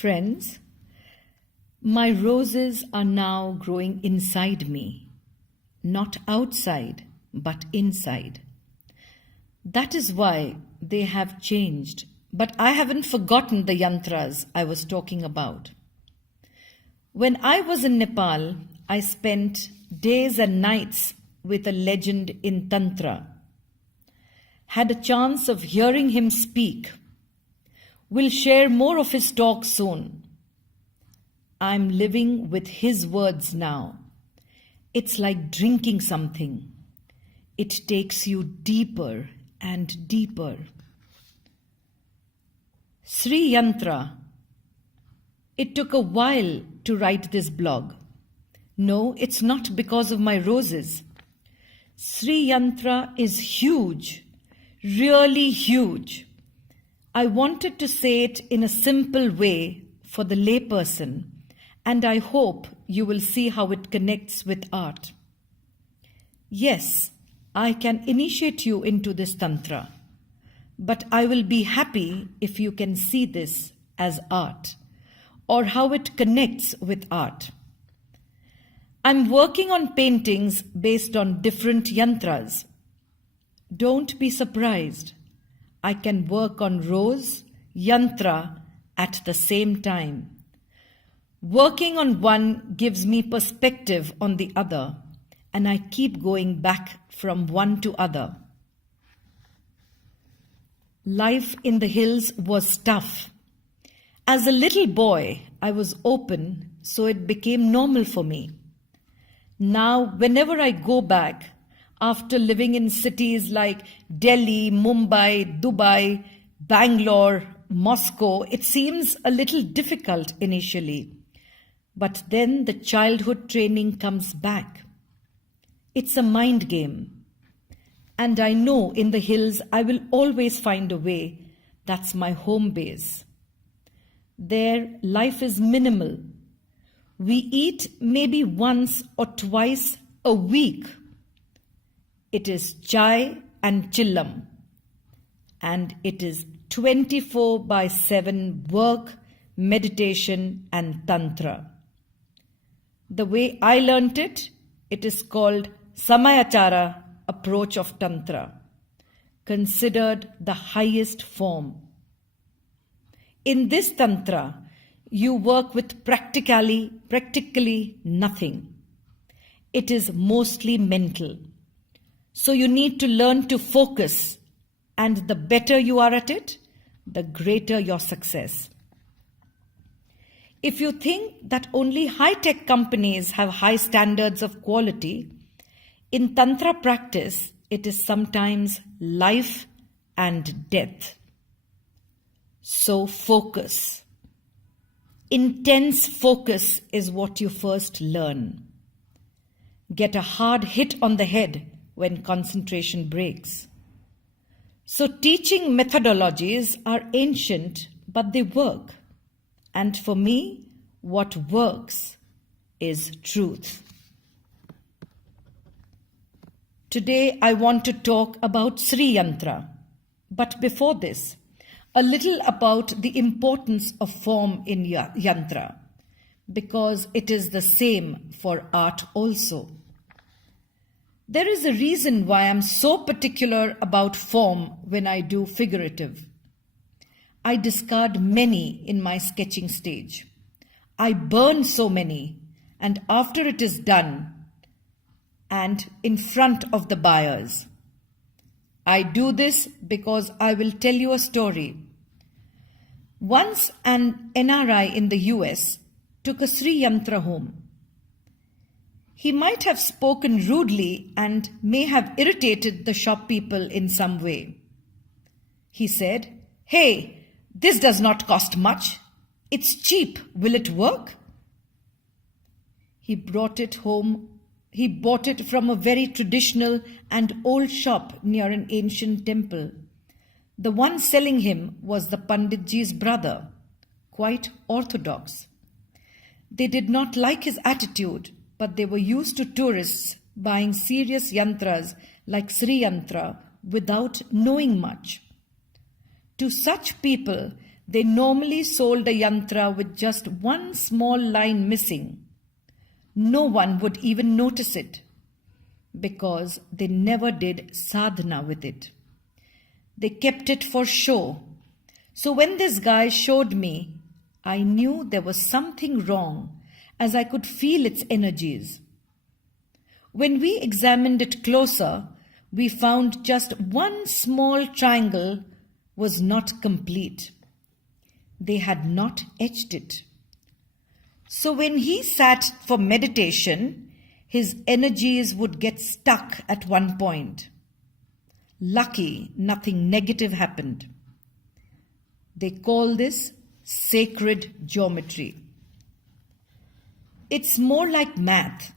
Friends, my roses are now growing inside me, not outside, but inside. That is why they have changed, but I haven't forgotten the yantras I was talking about. When I was in Nepal, I spent days and nights with a legend in Tantra. Had a chance of hearing him speak. We'll share more of his talk soon. I'm living with his words now. It's like drinking something. It takes you deeper and deeper. Sri Yantra. It took a while to write this blog. No, it's not because of my roses. Sri Yantra is huge, really huge. I wanted to say it in a simple way for the layperson, and I hope you will see how it connects with art. Yes, I can initiate you into this Tantra, but I will be happy if you can see this as art, or how it connects with art. I'm working on paintings based on different yantras. Don't be surprised. I can work on rose, yantra at the same time. Working on one gives me perspective on the other, and I keep going back from one to other. Life in the hills was tough. As a little boy, I was open, so it became normal for me. Now, whenever I go back, after living in cities like Delhi, Mumbai, Dubai, Bangalore, Moscow, it seems a little difficult initially. But then the childhood training comes back. It's a mind game. And I know in the hills I will always find a way. That's my home base. There, life is minimal. We eat maybe once or twice a week. It is chai and chillam. And it is 24/7 work, meditation and tantra. The way I learnt it, it is called Samayachara approach of Tantra, considered the highest form. In this Tantra, you work with practically nothing. It is mostly mental. So you need to learn to focus, and the better you are at it, the greater your success. If you think that only high-tech companies have high standards of quality, in Tantra practice, it is sometimes life and death. So focus. Intense focus is what you first learn. Get a hard hit on the head when concentration breaks. So teaching methodologies are ancient, but they work. And for me, what works is truth. Today, I want to talk about Sri Yantra. But before this, a little about the importance of form in Yantra, because it is the same for art also. There is a reason why I'm so particular about form when I do figurative. I discard many in my sketching stage. I burn so many, and after it is done, and in front of the buyers. I do this because I will tell you a story. Once an NRI in the US took a Sri Yantra home. He might have spoken rudely and may have irritated the shop people in some way. He said, "Hey, this does not cost much. It's cheap. Will it work?" He brought it home. He bought it from a very traditional and old shop near an ancient temple. The one selling him was the Panditji's brother, quite orthodox. They did not like his attitude, but they were used to tourists buying serious yantras like Sri Yantra without knowing much. To such people, They normally sold a yantra with just one small line missing. No one would even notice it because they never did sadhana with it. They kept it for show. So when this guy showed me, I knew there was something wrong as I could feel its energies. When we examined it closer, we found just one small triangle was not complete. They had not etched it. So when he sat for meditation, his energies would get stuck at one point. Lucky, nothing negative happened. They call this sacred geometry. It's more like math.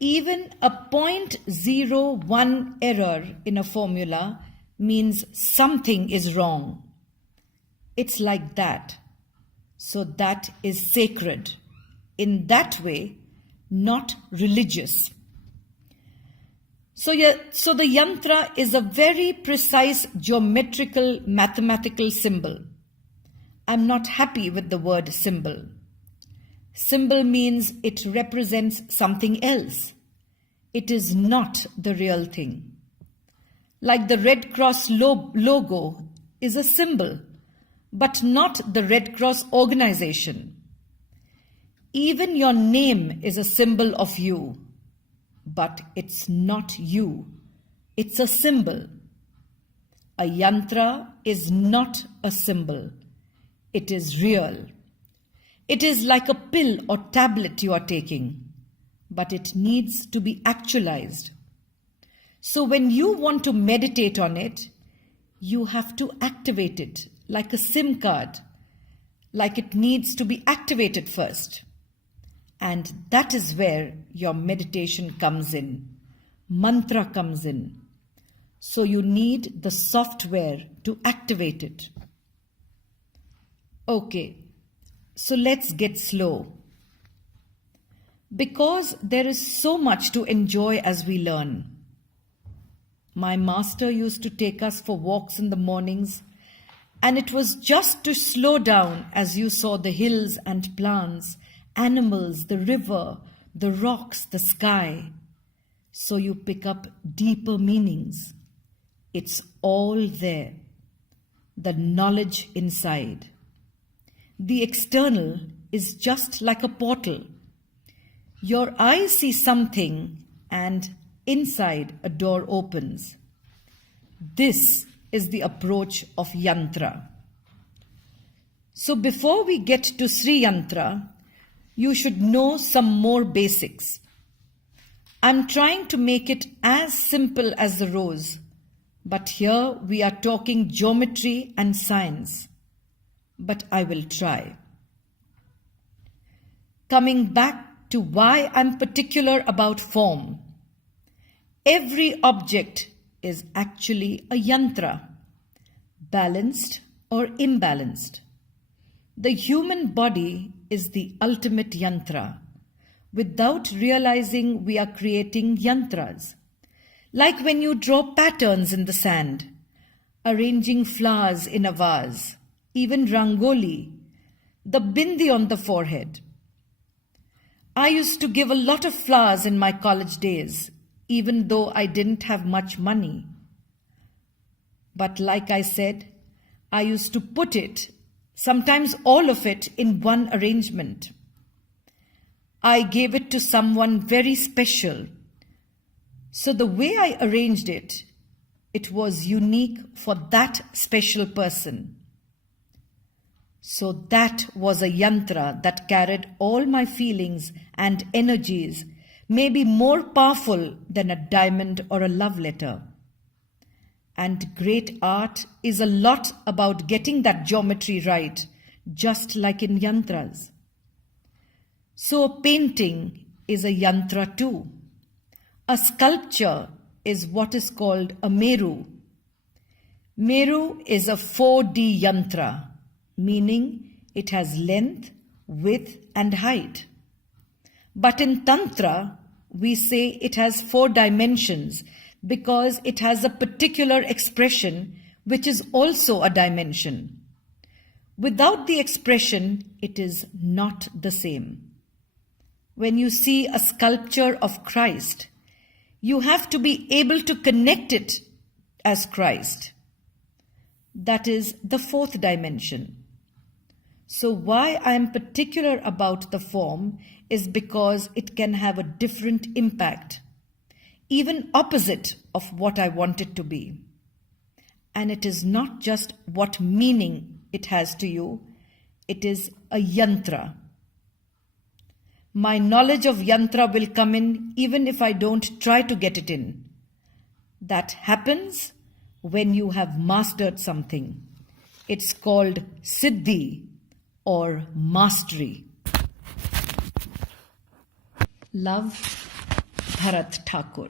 Even a 0.01 error in a formula means something is wrong. It's like that. So that is sacred. In that way, not religious. So the yantra is a very precise geometrical mathematical symbol. I'm not happy with the word symbol. Symbol means it represents something else. It is not the real thing. Like the Red Cross logo is a symbol, but not the Red Cross organization. Even your name is a symbol of you, but it's not you. It's a symbol. A yantra is not a symbol. It is real. It is like a pill or tablet you are taking, but it needs to be actualized. So when you want to meditate on it, you have to activate it like a SIM card, like it needs to be activated first. And that is where your meditation comes in. Mantra comes in. So you need the software to activate it. Okay, so let's get slow. Because there is so much to enjoy as we learn. My master used to take us for walks in the mornings, and it was just to slow down as you saw the hills and plants, animals, the river, the rocks, the sky. So you pick up deeper meanings. It's all there. The knowledge inside. The external is just like a portal. Your eyes see something and inside a door opens. This is the approach of Yantra. So before we get to Sri Yantra, you should know some more basics. I'm trying to make it as simple as the rose, but here we are talking geometry and science. But I will try. Coming back to why I'm particular about form. Every object is actually a yantra, balanced or imbalanced. The human body is the ultimate yantra. Without realizing, we are creating yantras. Like when you draw patterns in the sand, arranging flowers in a vase, even rangoli, the bindi on the forehead. I used to give a lot of flowers in my college days, even though I didn't have much money. But like I said, I used to put it, sometimes all of it, in one arrangement. I gave it to someone very special. So the way I arranged it, it was unique for that special person. So that was a yantra that carried all my feelings and energies, maybe more powerful than a diamond or a love letter. And great art is a lot about getting that geometry right, just like in yantras. So a painting is a yantra too. A sculpture is what is called a meru. Meru is a 4D yantra, meaning it has length, width and height. But in Tantra, we say it has 4 dimensions because it has a particular expression which is also a dimension. Without the expression, it is not the same. When you see a sculpture of Christ, you have to be able to connect it as Christ. That is the fourth dimension. So why I am particular about the form is because it can have a different impact, even opposite of what I want it to be. And it is not just what meaning it has to you, it is a yantra. My knowledge of yantra will come in even if I don't try to get it in. That happens when you have mastered something. It's called siddhi or mastery. Love, Bharat Thakur.